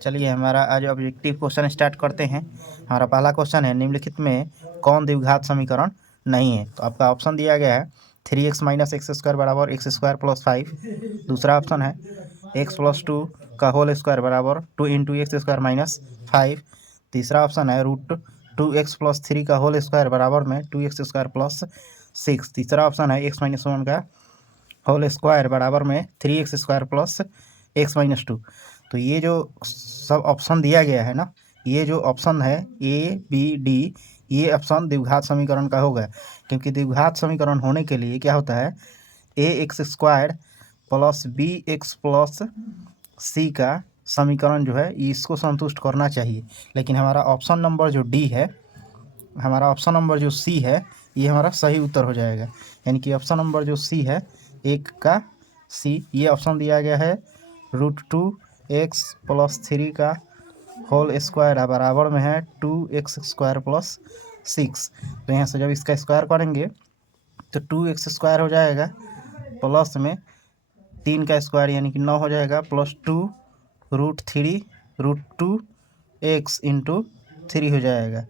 चलिए हमारा आज ऑब्जेक्टिव क्वेश्चन स्टार्ट करते हैं। हमारा पहला क्वेश्चन है, निम्नलिखित में कौन द्विघात समीकरण नहीं है? तो आपका ऑप्शन दिया गया है 3x माइनस एक्स स्क्वायर बराबर एक्स स्क्वायर प्लस 5। दूसरा ऑप्शन है x प्लस 2 का होल स्क्वायर बराबर 2 इंटू एक्स स्क्वायर माइनस 5। तीसरा ऑप्शन है √2x प्लस 3 का होल स्क्वायर बराबर में 2x स्क्वायर प्लस 6। तीसरा ऑप्शन है x माइनस 1 का होल स्क्वायर बराबर में 3x square plus x minus 2। तो ये जो सब ऑप्शन दिया गया है ना, ये जो ऑप्शन है ए बी डी, ये ऑप्शन द्विघात समीकरण का होगा। क्योंकि द्विघात समीकरण होने के लिए क्या होता है, A X square plus B X plus C का समीकरण जो है इसको संतुष्ट करना चाहिए। लेकिन हमारा ऑप्शन नंबर जो डी है, हमारा ऑप्शन नंबर जो सी है, ये हमारा सही उत्तर हो जाएगा। यानी कि ऑप्शन नंबर जो सी है, एक का सी, ये ऑप्शन दिया गया है √2x प्लस 3 का होल स्क्वायर बराबर में है 2x स्क्वायर प्लस 6। तो यहाँ से जब इसका स्क्वायर करेंगे तो 2x स्क्वायर हो जाएगा, प्लस में 3 का स्क्वायर यानी कि 9 हो जाएगा, प्लस 2√3√2x इंटू 3 हो जाएगा।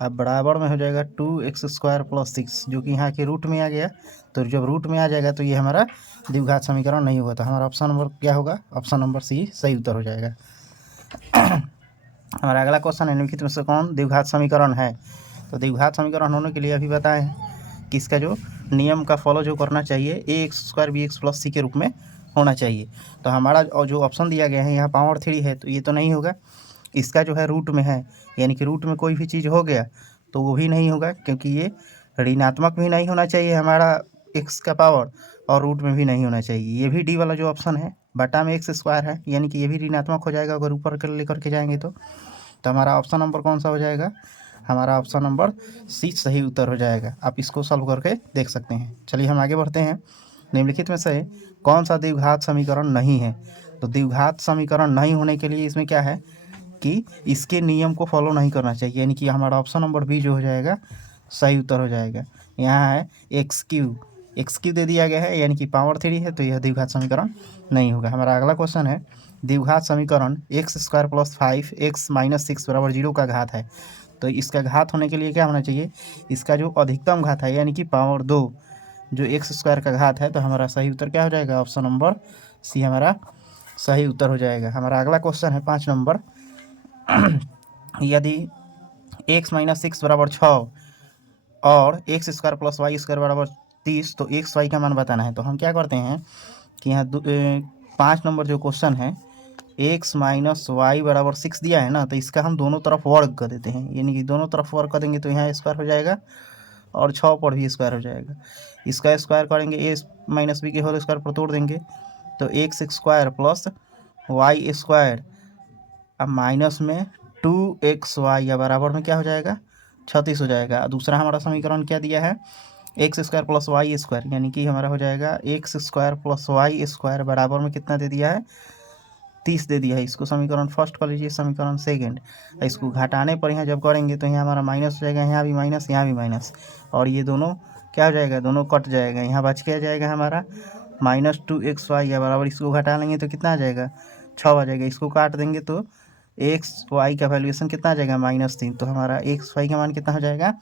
अब बराबर में हो जाएगा 2x स्क्वायर प्लस 6, जो कि यहाँ के रूट में आ गया। तो जब रूट में आ जाएगा तो ये हमारा द्विघात समीकरण नहीं होगा। तो हमारा ऑप्शन नंबर क्या होगा? ऑप्शन नंबर सी सही उत्तर हो जाएगा। हमारा अगला क्वेश्चन है, निम्नलिखित में से कौन द्विघात समीकरण है? तो द्विघात समीकरण होने के लिए अभी बताएं कि इसका जो नियम का फॉलो जो करना चाहिए, A X square B X plus C के रूप में होना चाहिए। तो हमारा जो ऑप्शन दिया गया है यहाँ पावर 3 है, तो ये तो नहीं होगा। इसका जो है रूट में है, यानी कि रूट में कोई भी चीज़ हो गया तो वो भी नहीं होगा, क्योंकि ये ऋणात्मक भी नहीं होना चाहिए हमारा एक्स का पावर, और रूट में भी नहीं होना चाहिए। ये भी डी वाला जो ऑप्शन है बटा में एक्स स्क्वायर है, यानी कि ये भी ऋणात्मक हो जाएगा अगर ऊपर कर लेकर के जाएंगे तो हमारा ऑप्शन नंबर कौन सा हो जाएगा? हमारा ऑप्शन नंबर सी सही उत्तर हो जाएगा। आप इसको सॉल्व करके देख सकते हैं। चलिए हम आगे बढ़ते हैं। निम्नलिखित में से कौन सा द्विघात समीकरण नहीं है? तो द्विघात समीकरण नहीं होने के लिए इसमें क्या है कि इसके नियम को फॉलो नहीं करना चाहिए, यानी कि हमारा ऑप्शन नंबर बी जो हो जाएगा सही उत्तर हो जाएगा। यहाँ है एक्स क्यू दे दिया गया है, यानी कि पावर 3 है, तो यह द्विघात समीकरण नहीं होगा। हमारा अगला क्वेश्चन है, द्विघात समीकरण x square plus 5x minus 6 बराबर 0 का घात है। तो इसका घात होने के लिए क्या होना चाहिए? इसका जो अधिकतम घात है, यानी कि पावर 2, जो एक्स स्क्वायर का घात है। तो हमारा सही उत्तर क्या हो जाएगा? ऑप्शन नंबर सी हमारा सही उत्तर हो जाएगा। हमारा अगला क्वेश्चन है 5 नंबर, यदि x माइनस 6 बराबर 6 और x square plus y square बराबर 30, तो एक्स वाई का मान बताना है। तो हम क्या करते हैं कि यहाँ 5 नंबर जो क्वेश्चन है, x माइनस वाई बराबर 6 दिया है ना, तो इसका हम दोनों तरफ वर्ग कर देते हैं। यानी कि दोनों तरफ वर्ग कर देंगे तो यहाँ स्क्वायर हो जाएगा और 6 पर भी स्क्वायर हो जाएगा। इसका स्क्वायर करेंगे, ए माइनस बी के होल स्क्वायर पर तोड़ देंगे तो x square plus y square, अब माइनस में 2xy या बराबर में क्या हो जाएगा? 36 हो जाएगा। दूसरा हमारा समीकरण क्या दिया है? X square plus y square, यानी कि हमारा हो जाएगा x square plus y square बराबर में कितना दे दिया है? 30 दे दिया है। इसको समीकरण फर्स्ट कर लीजिए, समीकरण सेकेंड। इसको घटाने पर यहाँ जब करेंगे तो यहाँ हमारा माइनस हो जाएगा, यहाँ भी माइनस, यहाँ भी माइनस, और ये दोनों क्या हो जाएगा? दोनों कट जाएगा। यहाँ बच के आ जाएगा हमारा -2xy या बराबर, इसको घटा लेंगे तो कितना आ जाएगा? 6 आ जाएगा। इसको काट देंगे तो एक्स वाई का वैल्यूएशन कितना आ जाएगा? -3। तो हमारा एक्स वाई का मान कितना हो जाएगा?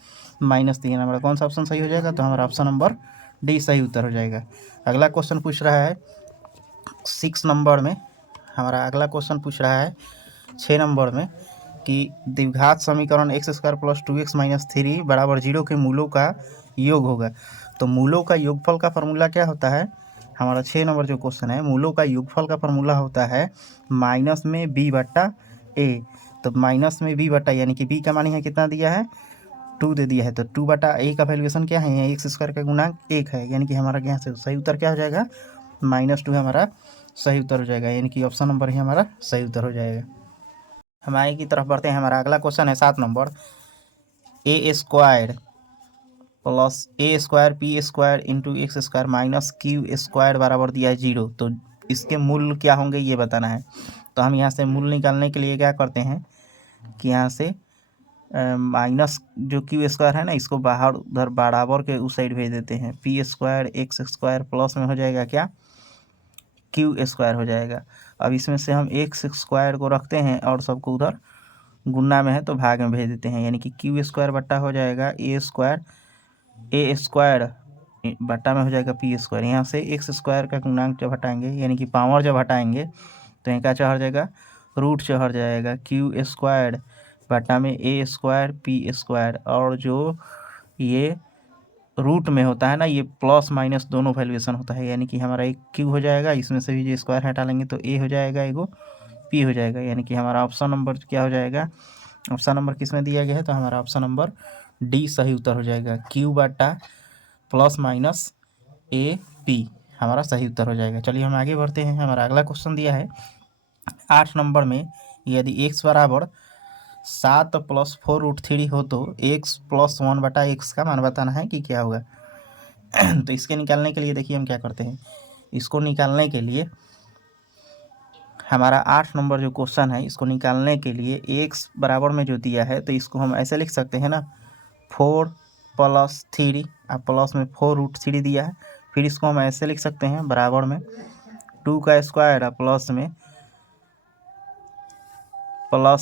-3। हमारा कौन सा ऑप्शन सही हो जाएगा? तो हमारा ऑप्शन नंबर डी सही उत्तर हो जाएगा। अगला क्वेश्चन पूछ रहा है 6 नंबर में, हमारा अगला क्वेश्चन पूछ रहा है 6 नंबर में कि द्विघात समीकरण x square plus 2x minus 3 बराबर 0 के मूलों का योग होगा। तो मूलों का योगफल का फॉर्मूला क्या होता है? हमारा 6 नंबर जो क्वेश्चन है, मूलों का योगफल का फॉर्मूला होता है माइनस में b बट्टा ए। तो माइनस में b बट्टा, यानी कि b का मान यहाँ कितना दिया है? 2 दे दिया है, तो 2 बटा ए का वैल्यूएशन क्या है? यहाँ एक्स स्क्वायर का गुणांक 1 है, यानी कि हमारा यहाँ से सही उत्तर क्या हो जाएगा? -2 हमारा सही उत्तर हो जाएगा, यानी कि ऑप्शन नंबर ही हमारा सही उत्तर हो जाएगा। हम आगे की तरफ बढ़ते हैं। हमारा अगला क्वेश्चन है 7 number, A square plus A square P square into X square minus Q square बराबर दिया है 0। तो इसके मूल क्या होंगे ये बताना है। तो हम यहाँ से मूल निकालने के लिए क्या करते हैं कि यहाँ से माइनस जो क्यू स्क्वायर है ना, इसको बाहर उधर बराबर के उस साइड भेज देते हैं। P square x square plus में हो जाएगा क्या? क्यू स्क्वायर हो जाएगा। अब इसमें से हम एक्स स्क्वायर को रखते हैं और सबको उधर गुना में है तो भाग में भेज देते हैं, यानी कि क्यू स्क्वायर बट्टा हो जाएगा ए स्क्वायर बट्टा में हो जाएगा पी स्क्वायर। यहाँ से एक्स स्क्वायर का गुणांक जब हटाएंगे यानी कि पावर जब हटाएंगे तो यहाँ क्या चढ़ जाएगा, रूट चढ़ जाएगा, क्यू स्क्वायर बट्टा में ए स्क्वायर पी स्क्वायर। और जो ये रूट में होता है ना, ये प्लस माइनस दोनों वैल्यूएशन होता है, यानी कि हमारा एक क्यू हो जाएगा, इसमें से भी जो स्क्वायर हटा लेंगे तो ए हो जाएगा, एगो पी हो जाएगा, यानी कि हमारा ऑप्शन नंबर क्या हो जाएगा, ऑप्शन नंबर किस में दिया गया है तो हमारा ऑप्शन नंबर डी सही उत्तर हो जाएगा। क्यू बटा प्लस माइनस ए पी हमारा सही उत्तर हो जाएगा। चलिए हम आगे बढ़ते हैं। हमारा अगला क्वेश्चन दिया है 8 नंबर में, यदि x बराबर 7 + 4√3 हो तो x + 1 बटा x का मान बताना है कि क्या होगा। तो इसके निकालने के लिए देखिए हम क्या करते हैं, इसको निकालने के लिए हमारा 8 नंबर जो क्वेश्चन है, इसको निकालने के लिए x बराबर में जो दिया है तो इसको हम ऐसे लिख सकते हैं ना, 4 + 3 और प्लस में 4√3 दिया है, फिर इसको हम ऐसे लिख सकते हैं बराबर में 2 का स्क्वायर और प्लस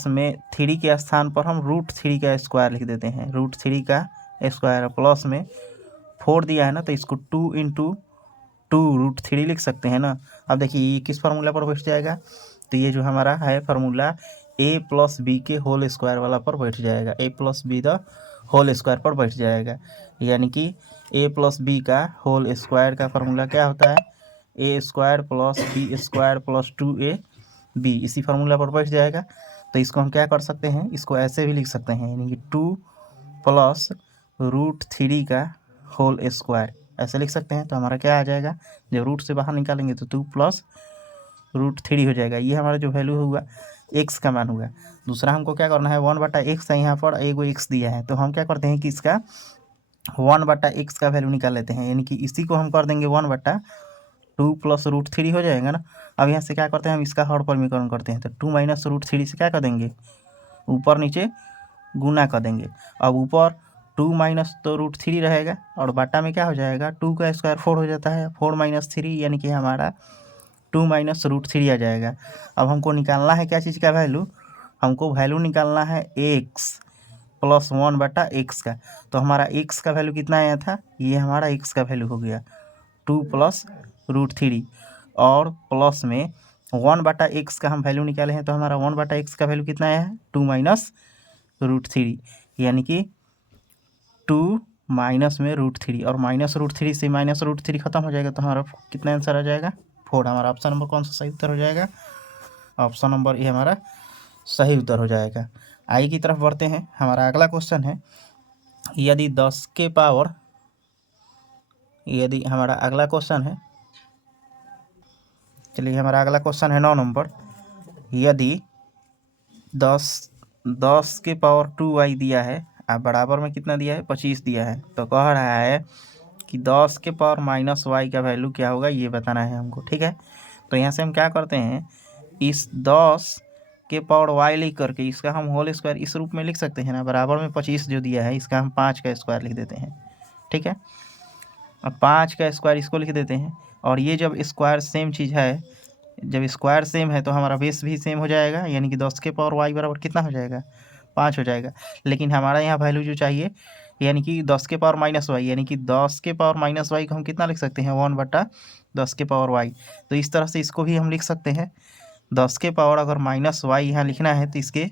में 3 के स्थान पर हम √3 का स्क्वायर लिख देते हैं, √3 का स्क्वायर और प्लस में 4 दिया है ना तो इसको 2 × 2√3 लिख सकते हैं ना। अब देखिए ये किस फार्मूला पर बैठ जाएगा, तो ये जो हमारा है फार्मूला a + b के होल स्क्वायर वाला पर बैठ जाएगा, a + b the whole square पर बैठ जाएगा, यानी कि a + b का होल स्क्वायर का फार्मूला क्या होता है, a² + b² + 2ab, इसी फार्मूला पर बैठ जाएगा। तो इसको हम क्या कर सकते हैं, इसको ऐसे भी लिख सकते हैं, यानी कि 2 + √3 का होल स्क्वायर ऐसे लिख सकते हैं। तो हमारा क्या आ जाएगा, जब रूट से बाहर निकालेंगे तो 2 + √3 हो जाएगा। ये हमारा जो वैल्यू होगा x का मान होगा। दूसरा हमको क्या करना है, 1/x है, यहाँ पर एगो x दिया है तो हम क्या करते हैं कि इसका 1/x का वैल्यू निकाल लेते हैं, यानी कि इसी को हम कर देंगे 1/2 + √3 हो जाएगा ना। अब यहाँ से क्या करते हैं, हम इसका हर परिमीकरण करते हैं, तो 2 - √3 से क्या कर देंगे, ऊपर नीचे गुना कर देंगे। अब ऊपर 2 - तो √3 रहेगा और बाटा में क्या हो जाएगा, 2 का स्क्वायर 4 हो जाता है, 4 - 3 यानी कि हमारा 2 - √3 आ जाएगा। अब हमको निकालना है क्या चीज़ का वैल्यू, हमको वैल्यू निकालना है x + 1/x का। तो हमारा x का वैल्यू कितना आया था, ये हमारा x का वैल्यू हो गया 2 + √3 और प्लस में 1/x का हम वैल्यू निकाले हैं, तो हमारा 1/x का वैल्यू कितना आया है, 2 - √3, यानी कि 2 माइनस में √3 और -√3 से -√3 खत्म हो जाएगा, तो हमारा कितना आंसर आ जाएगा, 4। हमारा ऑप्शन नंबर कौन सा सही उत्तर हो जाएगा, ऑप्शन नंबर ए हमारा सही उत्तर हो जाएगा। आगे की तरफ बढ़ते हैं। हमारा अगला क्वेश्चन है, यदि 10 के पावर, यदि हमारा अगला क्वेश्चन है, चलिए हमारा अगला क्वेश्चन है 9 नंबर, यदि 10 के पावर 2y दिया है और बराबर में कितना दिया है, 25 दिया है, तो कह रहा है कि 10 के पावर -y का वैल्यू क्या होगा ये बताना है हमको, ठीक है। तो यहाँ से हम क्या करते हैं, इस 10 के पावर y लिख करके इसका हम होल स्क्वायर इस रूप में लिख सकते हैं ना, बराबर में 25 जो दिया है इसका हम 5 का स्क्वायर लिख देते हैं, ठीक है। अब 5 का स्क्वायर इसको लिख देते हैं, और ये जब स्क्वायर सेम चीज़ है, जब स्क्वायर सेम है तो हमारा बेस भी सेम हो जाएगा, यानी कि 10 के पावर y बराबर कितना हो जाएगा, 5 हो जाएगा। लेकिन हमारा यहाँ वैल्यू जो चाहिए, यानी कि 10 के पावर -y, यानी कि 10 के पावर -y को हम कितना लिख सकते हैं, 1/10 के पावर y। तो इस तरह से इसको भी हम लिख सकते हैं, 10 के पावर अगर -y यहाँ लिखना है तो इसके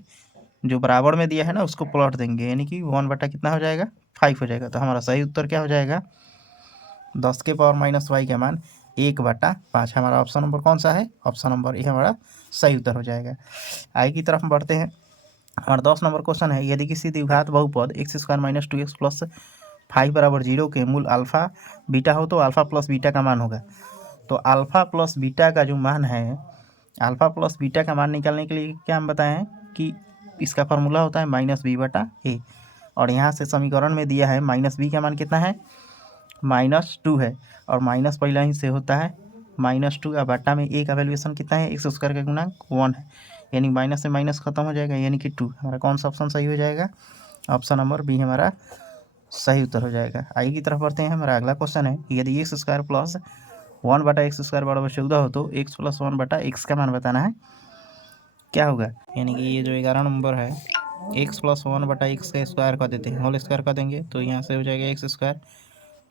जो बराबर में दिया है ना उसको प्लॉट देंगे, यानी कि 1 कितना हो जाएगा, 5 हो जाएगा। तो हमारा सही उत्तर क्या हो जाएगा, 10 के पावर -y का मान 1/5। हमारा ऑप्शन नंबर कौन सा है, ऑप्शन नंबर ए हमारा सही उत्तर हो जाएगा। आगे की तरफ हम बढ़ते हैं। हमारा 10 नंबर क्वेश्चन है, यदि किसी द्विघात बहुपद x² - 2x + 5 = 0 के मूल अल्फा बीटा हो तो अल्फा प्लस बीटा का मान होगा। तो अल्फा प्लस बीटा का जो मान है, अल्फा प्लस बीटा का मान निकालने के लिए क्या हम बताएं कि इसका फार्मूला होता है -b/a, और यहाँ से समीकरण में दिया है -b का मान कितना है, -2 है, और माइनस पहला ही से होता है -2 और बाटा में a का वैल्यूएशन कितना है, x² का गुणांक 1 है, यानी माइनस से माइनस खत्म हो जाएगा, यानी कि 2। हमारा कौन सा ऑप्शन सही हो जाएगा, ऑप्शन नंबर बी हमारा सही उत्तर हो जाएगा। आगे की तरफ बढ़ते हैं। हमारा अगला क्वेश्चन है, यदि x² + 1/x² बराबर 14 हो तो x + 1/x का मान बताना है, क्या होगा। यानी कि ये जो 11 नंबर है x + 1/x का स्क्वायर कर देते हैं, होल स्क्वायर कर देंगे तो यहाँ से हो जाएगा x²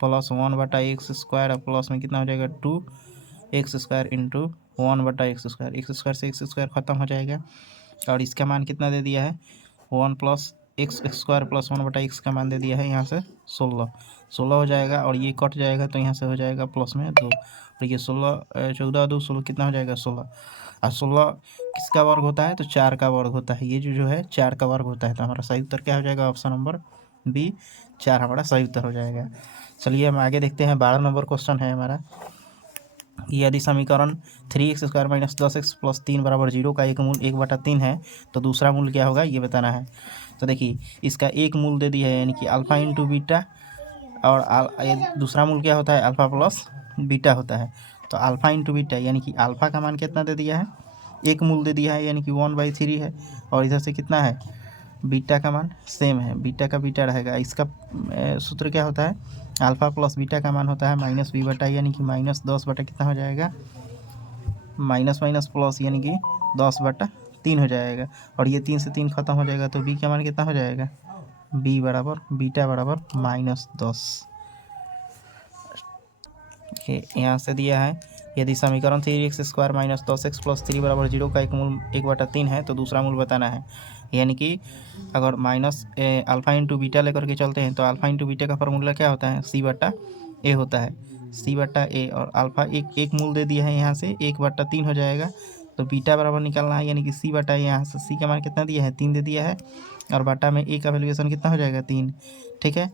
+ 1/x² प्लस में कितना हो जाएगा 2x² इंटू 1/x², x² से x² खत्म हो जाएगा और इसका मान कितना दे दिया है 1 + x² + 1/x का मान दे दिया है यहाँ से 16 हो जाएगा और ये कट जाएगा तो यहाँ से हो जाएगा प्लस में 2 और ये 16 14 2 16 कितना हो जाएगा 16 और 16 किसका वर्ग होता है तो 4 का वर्ग होता है, ये जो है 4 का वर्ग होता है। तो हमारा सही उत्तर क्या हो जाएगा ऑप्शन नंबर बी 4 हमारा सही उत्तर हो जाएगा। चलिए हम आगे देखते हैं 12 नंबर क्वेश्चन है हमारा। यदि समीकरण 3x² - 10x + 3 = 0 का एक मूल 1/3 है तो दूसरा मूल क्या होगा ये बताना है। तो देखिए इसका एक मूल दे दिया है यानी कि अल्फ़ा इंटू बीटा और दूसरा मूल क्या होता है अल्फ़ा प्लस बीटा होता है। तो अल्फ़ा इंटू बीटा यानी कि अल्फ़ा का मान कितना दे दिया है, एक मूल दे दिया है यानी कि 1/3 है और इधर से कितना है बीटा का मान सेम है, बीटा का बीटा रहेगा। इसका सूत्र क्या होता है अल्फ़ा प्लस बीटा का मान होता है -b/, यानी कि -10 बटा कितना हो जाएगा माइनस माइनस प्लस यानी कि 10/3 हो जाएगा और ये 3 से 3 खत्म हो जाएगा तो b का मान कितना हो जाएगा b बराबर बीटा बराबर -10। यहाँ से दिया है यदि समीकरण 3x² - 10x + 3 = 0 का एक मूल 1/3 है तो दूसरा मूल बताना है। यानी कि अगर अल्फ़ा इंटू बीटा लेकर के चलते हैं तो अल्फ़ा इंटू बीटा का फॉर्मूला क्या होता है c/a होता है, c/a और अल्फ़ा एक मूल दे दिया है यहाँ से 1/3 हो जाएगा तो बीटा बराबर निकालना है यानी कि c/a, यहाँ से c का मान कितना दिया है 3 दे दिया है और बटा में a का वैल्यूएशन कितना हो जाएगा 3, ठीक है।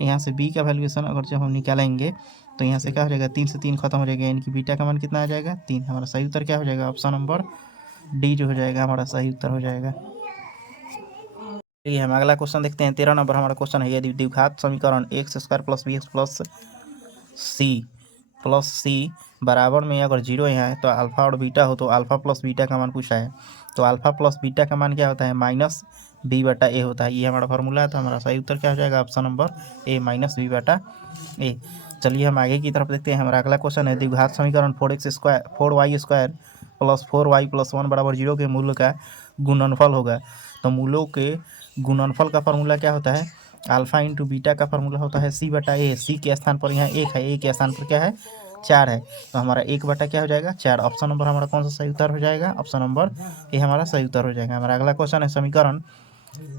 यहाँ से b का वैल्यूएशन अगर जब हम निकालेंगे तो यहाँ से क्या हो जाएगा 3 से 3 खत्म हो जाएगा यानी कि बीटा का मान कितना आ जाएगा 3। हमारा सही उत्तर क्या हो जाएगा ऑप्शन नंबर डी जो हो जाएगा हमारा सही उत्तर हो जाएगा। चलिए हम अगला क्वेश्चन देखते हैं। 13 नंबर हमारा क्वेश्चन है यदि द्विघात समीकरण x² + bx + c बराबर में अगर 0 यहाँ है तो अल्फ़ा और बीटा हो तो अल्फ़ा प्लस बीटा का मान पूछा है। तो अल्फ़ा प्लस बीटा का मान क्या होता है -b/a होता है, ये हमारा फार्मूला है। तो हमारा सही उत्तर क्या हो जाएगा ऑप्शन नंबर ए -b/a। चलिए हम आगे की तरफ देखते हैं। हमारा अगला क्वेश्चन है द्विघात समीकरण 4y² + 4y + 1 = 0 के मूल का गुणनफल होगा। तो मूलों के गुणनफल का फार्मूला क्या होता है अल्फ़ा इंटू बीटा का फार्मूला होता है c/a। c के स्थान पर यहाँ 1 है, a के स्थान पर क्या है 4 है तो हमारा 1 क्या हो जाएगा 4। ऑप्शन नंबर हमारा कौन सा सही उत्तर हो जाएगा ऑप्शन नंबर ए हमारा सही उत्तर हो जाएगा। हमारा अगला क्वेश्चन है समीकरण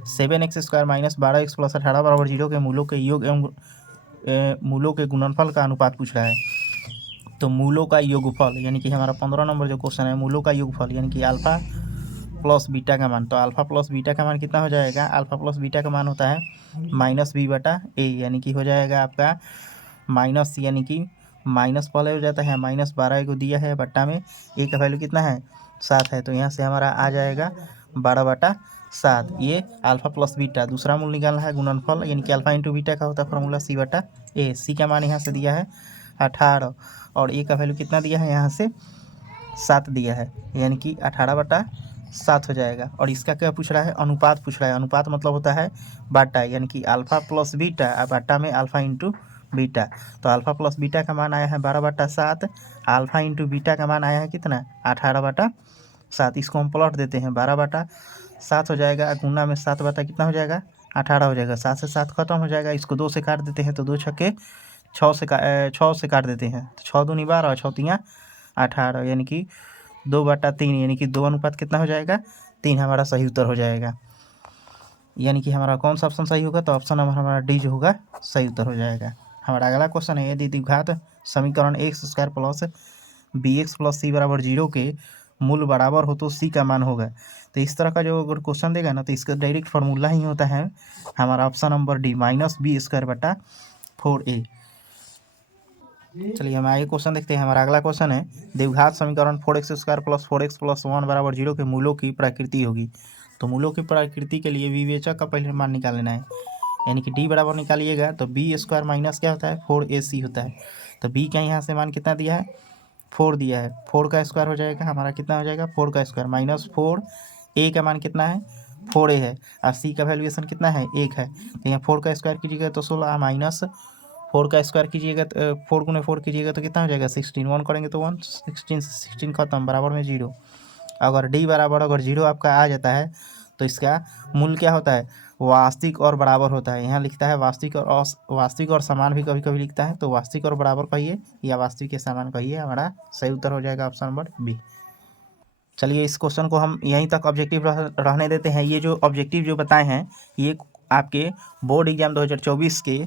7x² - 12x + 18 = 0 के मूलों के योग एवं मूलों के गुणनफल का अनुपात पूछ रहा है। तो मूलों का योगफल यानी कि हमारा 15 नंबर जो क्वेश्चन है मूलों का योगफल यानी कि अल्फ़ा प्लस बीटा का मान। तो अल्फ़ा प्लस बीटा का मान कितना हो जाएगा अल्फ़ा प्लस बीटा का मान होता है -b/a यानी कि हो जाएगा आपका माइनस यानी कि माइनस पहले हो जाता है -12 को दिया है बट्टा में a का वैल्यू कितना है 7 है तो यहाँ से हमारा आ जाएगा 12/7। ये अल्फ़ा प्लस बीटा दूसरा मूल निकालना है गुणनफल यानी कि अल्फ़ा इंटू बीटा का होता है फॉर्मूला c/a। c का मान यहाँ से दिया है 18 और a का वैल्यू कितना दिया है यहाँ से 7 दिया है यानी कि 18/7 हो जाएगा। और इसका क्या पूछ रहा है अनुपात पूछ रहा है। अनुपात मतलब होता है बाटा यानी कि अल्फ़ा प्लस बीटा और बाटा में अल्फ़ा इंटू बीटा। तो अल्फ़ा प्लस बीटा का मान आया है 12/7, अल्फ़ा इंटू बीटा का मान आया है कितना 18/7। इसको हम पलट देते हैं 12/7 हो जाएगा गुना में 7 बटा कितना हो जाएगा 18 हो जाएगा। 7 से 7 खत्म हो जाएगा, इसको 2 से काट देते हैं तो 2 छक्के 6 से काट देते हैं तो 6 दूनी 12 और 6 तियाँ 18 यानी कि 2/3 यानी कि 2 अनुपात कितना हो जाएगा 3 हमारा सही उत्तर हो जाएगा। यानी कि हमारा कौन सा ऑप्शन सही होगा तो ऑप्शन नंबर हमारा डी जो होगा सही उत्तर हो जाएगा। हमारा अगला क्वेश्चन है यदि द्विघात समीकरण x² + bx + c = 0 के मूल बराबर हो तो c का मान होगा। तो इस तरह का जो अगर क्वेश्चन देगा ना तो इसका डायरेक्ट फार्मूला ही होता है हमारा ऑप्शन नंबर डी -b²/4a। चलिए हम आगे क्वेश्चन देखते हैं। हमारा अगला क्वेश्चन है द्विघात समीकरण 4x² + 4x + 1 = 0 के मूलों की प्रकृति होगी। तो मूलों की प्रकृति के लिए विवेचक का पहले मान निकाल लेना है यानी कि d बराबर निकालिएगा तो b² माइनस क्या होता है 4ac होता है। तो b का यहाँ से मान कितना दिया है 4 दिया है, 4 का स्क्वायर हो जाएगा हमारा कितना हो जाएगा 4 का स्क्वायर -4 a का मान कितना है 4a है और c का वैल्यूएशन कितना है 1 है। तो यहाँ 4 का स्क्वायर कीजिएगा तो 16 4 का स्क्वायर कीजिएगा तो 4 गुने 4 कीजिएगा तो कितना हो जाएगा 16, 1 करेंगे तो 1, 16 खत्म, बराबर में 0। अगर डी बराबर अगर 0 आपका आ जाता है तो इसका मूल क्या होता है, वास्तविक और बराबर होता है। यहाँ लिखता है वास्तविक और समान भी कभी कभी लिखता है, तो वास्तविक और बराबर कहिए या वास्तविक के समान कहिए, हमारा सही उत्तर हो जाएगा ऑप्शन नंबर बी। चलिए इस क्वेश्चन को हम यहीं तक ऑब्जेक्टिव रहने देते हैं। ये जो ऑब्जेक्टिव जो बताए हैं ये आपके बोर्ड एग्जाम 2024 के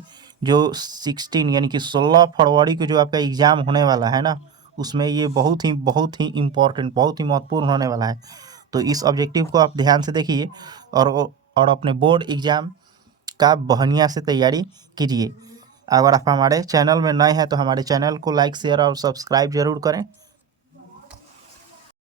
जो 16 यानी कि 16 फरवरी को जो आपका एग्ज़ाम होने वाला है ना, उसमें ये बहुत ही इम्पोर्टेंट, बहुत ही महत्वपूर्ण होने वाला है। तो इस ऑब्जेक्टिव को आप ध्यान से देखिए और अपने बोर्ड एग्ज़ाम का बढ़िया से तैयारी कीजिए। अगर आप हमारे चैनल में नए हैं तो हमारे चैनल को लाइक शेयर और सब्सक्राइब जरूर करें।